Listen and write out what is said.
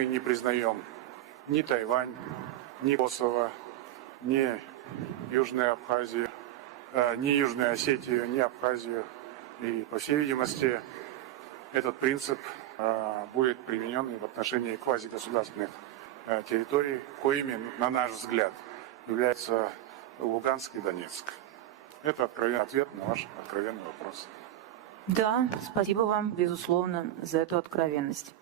мы не признаем ни Тайвань, ни Косово, ни Южную Абхазию, ни Южную Осетию, ни Абхазию. И, по всей видимости, этот принцип будет применен и в отношении квазигосударственных территорий, коими, на наш взгляд, являются Луганск и Донецк. Это откровенный ответ на ваш откровенный вопрос. Да, спасибо вам, безусловно, за эту откровенность.